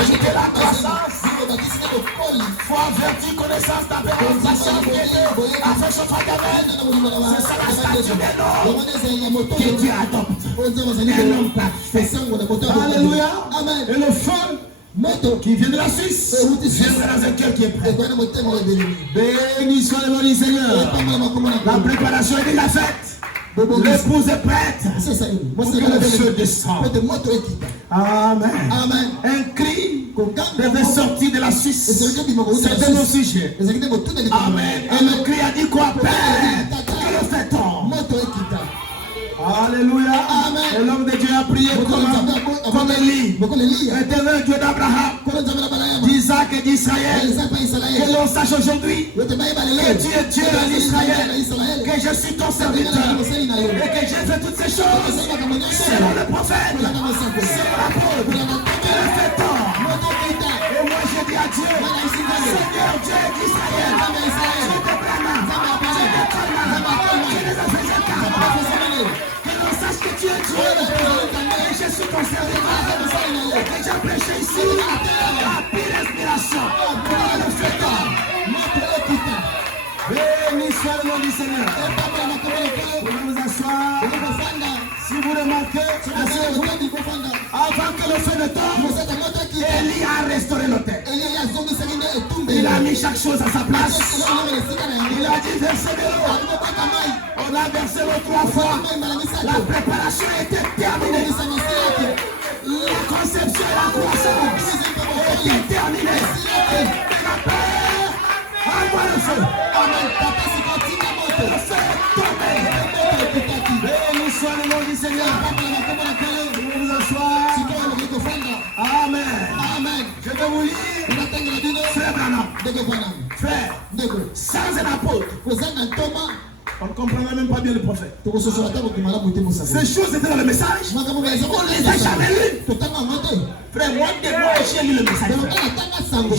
ajouter la croissance. Faut avertir connaissance d'abord. Ça c'est l'enquête. Affection fraternelle. C'est ça la statue des noms que Dieu adopte. Un homme parfait. Alléluia. Amen. Et le feu qui vient de la Suisse viendra dans un cœur qui est prêt. Béni soit le nom du Seigneur. La préparation est déjà faite. L'épouse est prête pour que le feu descende. Amen. Amen. Un cri devait sortir de la Suisse. C'était mon sujet. Amen. Et le cri a dit quoi? Père, que le fait-on? Alléluia. Amen. Et l'homme de Dieu a prié comme Élie. Éternel Dieu d'Abraham, d'Isaac et d'Israël. Que l'on sache aujourd'hui que tu es Dieu d'Israël, que je suis ton serviteur et que j'ai fait toutes ces choses selon le prophète, selon l'apôtre. Que le fait-on? Et moi je dis à Dieu, Seigneur Dieu d'Israël, Dieu d'Abraham, Dieu de Colman, Dieu des Africains, que l'on sache que tu es Dieu et je suis ton serviteur et que j'ai prêché ici la pire inspiration pour le fait-on. Béni soit le nom du Seigneur. Vous vous asseoir. Si vous remarquez, avant que le feu ne tombe, Élie a restauré l'autel. Il a mis chaque chose à sa place. Il a dit verser de l'eau. On a versé l'eau 3 fois. La préparation était terminée. La conception et la croissance étaient terminées. La paix, envoie le feu. Le feu est tombé. Béni soit le nom du Seigneur. Vous vous asseoir. Amen. Amen. Je vais vous lire. Frère Branham. Frère, sans un apôtre, on ne comprendra même pas bien le prophète. Ces choses étaient dans le message. On ne les a jamais lues. Frère, moi j'ai lu le message.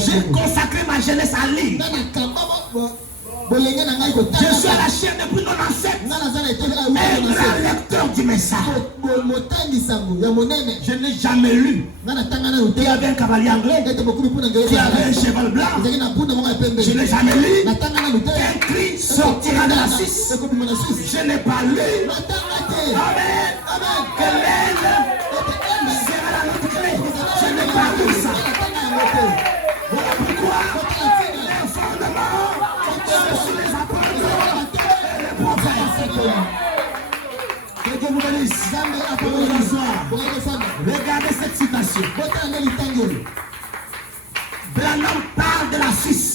J'ai consacré ma jeunesse à lire. Je suis à la chaîne depuis 97. Un grand lecteur du message. Je n'ai jamais lu. Il y avait un cavalier anglais. Il y avait un cheval blanc. Je n'ai jamais lu. Un cri sortira de la Suisse. Je n'ai pas lu. Amen. Que l'aide sera la notre clé. Je n'ai pas lu ça. Voilà pourquoi les fondements sur les apôtres et les prophètes. Que Dieu vous bénisse. Regardez cette citation. Branham parle de la Suisse.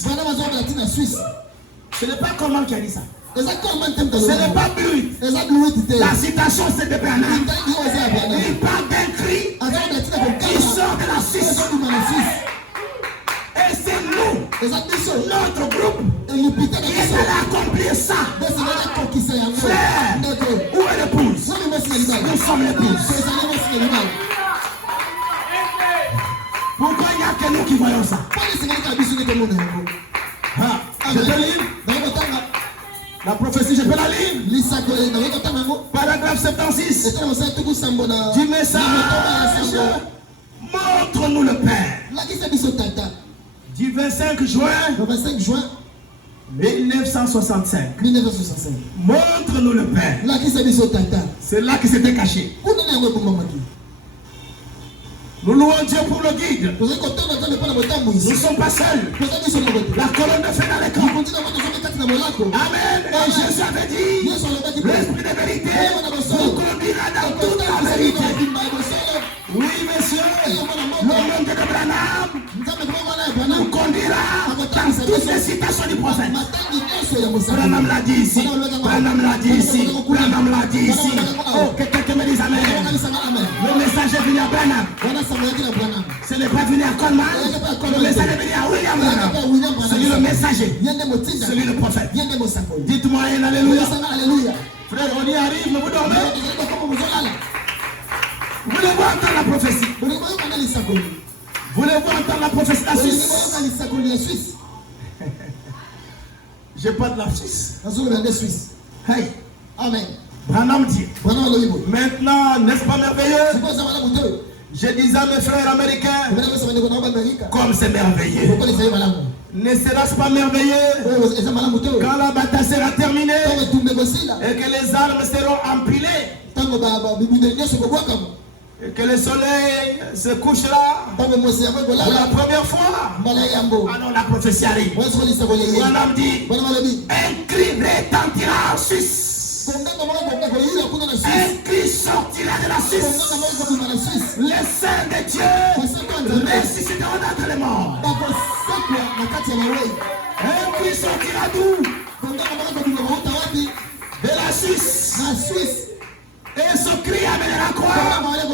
Ce n'est pas comment qui a dit ça. Ce n'est pas Bluit. La citation c'est de Branham. Il parle d'un cri qui sort de la Suisse. Et c'est nous, notre groupe, qui est allé accomplir ça. Frère, où est l'épouse? Nous sommes l'épouse. Pourquoi il n'y a que nous qui voyons ça? Je peux lire? La prophétie, je peux la lire? Paragraphe 76 du message. Montre-nous le Père. Du 25 juin 1965. Montre-nous le Père. C'est là qu'il s'était caché. Nous louons Dieu pour le guide. Nous ne sommes pas seuls. La colonne de feu dans les camps. Amen. Et Jésus avait dit, l'esprit de vérité vous conduira dans toute la vérité. Oui, monsieur, le nom de Branham nous conduira dans toutes les citations du prophète. Branham l'a dit ici. Branham l'a dit ici. Branham l'a dit ici. Oh, que quelqu'un me dise Amen. Le message est venu à Branham. Ce n'est pas venu à Colman. Le message est venu à William Branham. Celui le messager. Celui le prophète. Dites-moi un alléluia. Frère, on y arrive, mais vous dormez. Voulez-vous entendre la prophétie? Voulez-vous entendre la prophétie de la Suisse? J'ai pas de la Suisse. Hey. Amen. Branham dit. Maintenant, n'est-ce pas merveilleux? Je disais à mes frères américains, Comme c'est merveilleux. Ne sera-ce pas merveilleux quand la bataille sera terminée et que les armes seront empilées et que le soleil se couchera pour la première fois? Alors la prophétie arrive. On a dit, un cri retentira en Suisse. Un cri sortira de la Suisse. Les saints de Dieu ressusciteront d'entre les morts. Un cri sortira d'où? De la Suisse. Et ce cri amènera quoi?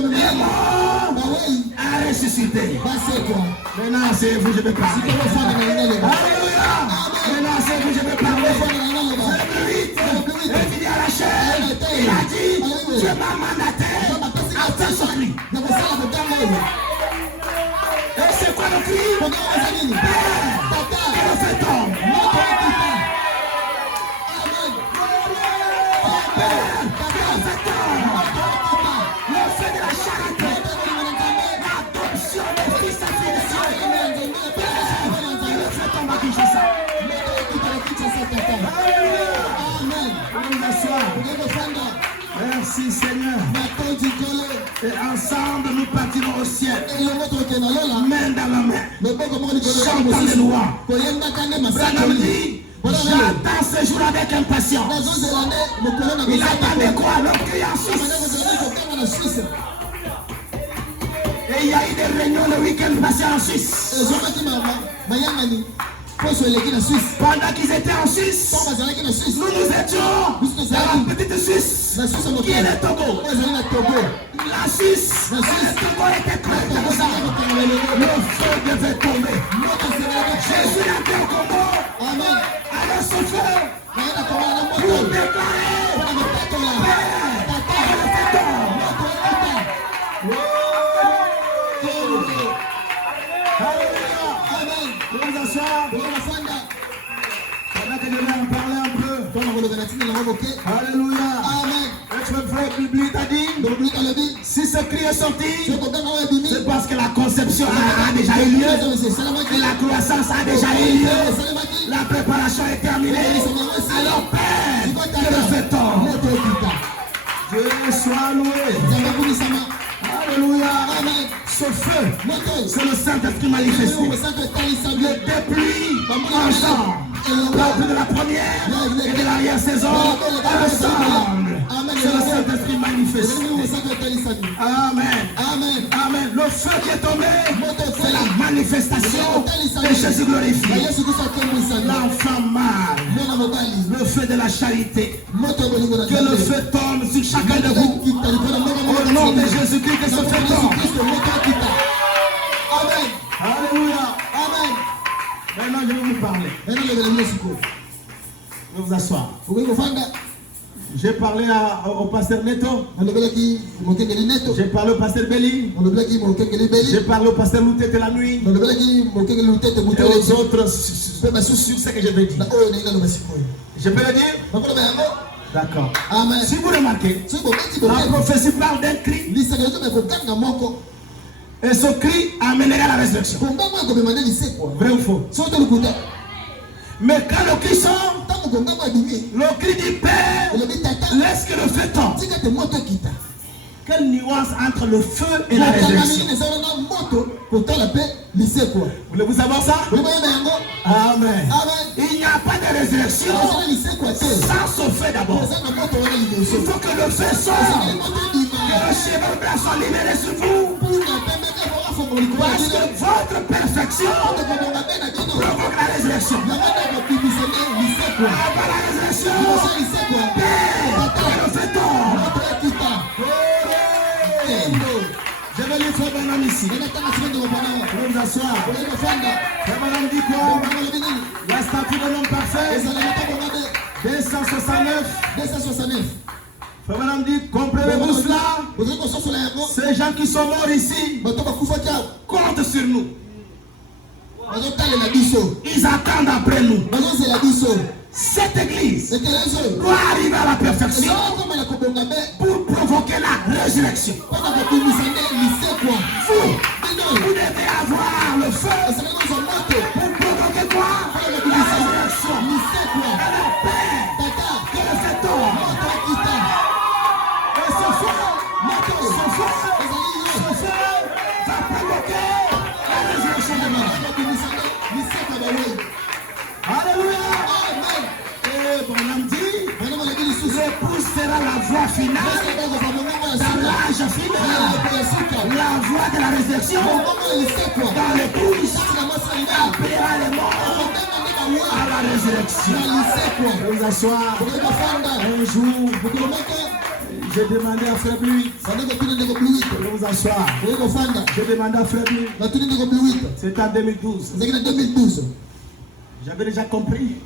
Les morts à ressusciter. Maintenant c'est vous, je vais parler. Alléluia. Maintenant c'est vous, je vais parler. Et finir à la chaîne. Il a dit, Dieu m'a mandaté à faire ce cri. Et c'est quoi le cri? Père, et le fait tombe. Merci Seigneur. Et ensemble nous partirons au ciel. Main dans la main. Chantons les louanges. Branham dit, j'attends ce jour avec impatience. Il attendait quoi? Le cri en Suisse. Et il y a eu des réunions le week-end passé en Suisse. Pendant qu'ils étaient en Suisse, nous étions dans la petite Suisse qui est le Togo. La Suisse, le Togo était très comme ça. Le feu devait tomber. Jésus a été au Congo. Alors ce feu pour déclarer Alléluia. Amen. Notre frère biblique a dit, si ce cri est sorti, c'est parce que la conception a déjà eu lieu, que la croissance a déjà eu lieu, la préparation est terminée. Alors Père, que le fait tombe. Dieu soit loué. Alléluia. Amen. Ce feu, c'est le Saint-Esprit manifesté. Le dépluie ensemble. L'ordre de la première et de l'arrière-saison ensemble. C'est le Saint-Esprit manifesté. Amen. Amen. Le feu qui est tombé, c'est la manifestation de Jésus glorifié. L'enfant mâle, le feu de la charité. Que le feu tombe sur chacun de vous. Au nom de Jésus-Christ, que ce feu tombe. Amen. Alléluia. Amen. Maintenant, je vais vous parler. Je vais vous asseoir. J'ai parlé au pasteur Neto. J'ai parlé au pasteur Belly. J'ai parlé au pasteur Loutete la nuit. Et aux autres sur ce que je vais dire. Je peux le dire? D'accord. Amen. Si vous remarquez, la prophétie parle d'un cri. Et ce cri amènera la résurrection. Vrai ou faux? Mais quand le cri sort, le cri dit Père, laisse que le feu tombe. Quelle nuance entre le feu et la résurrection? Voulez-vous savoir ça? Amen. Il n'y a pas de résurrection sans ce feu d'abord. Il faut que le feu sorte, que le cheveux blancs soit libéré sur vous. Parce que votre perfection provoque la résurrection. Avant la résurrection, Père, le feu tombe. Je vais lui faire Branham ici. Je vais vous asseoir. Frère Branham dit quoi? La statue de l'homme parfait. 269. Frère Branham dit, comprenez-vous cela? Ces gens qui sont morts ici comptent sur nous. Ils attendent après nous. Cette église doit arriver à la perfection pour provoquer la résurrection. Vous devez avoir le feu feu. Pour provoquer quoi? La résurrection. Et la paix que le fait homme. Et ce feu va provoquer la résurrection de mort. Alléluia. Et Branham dit, l'épouse sera la voie finale, dans l'âge final, la voie de la résurrection, dans l'épouse, appellera les morts à la résurrection. Vous asseoir. Un jour, j'ai demandé à Frère Louis de vous asseoir. J'ai demandé à Frère Louis. C'était en 2012. J'avais déjà compris.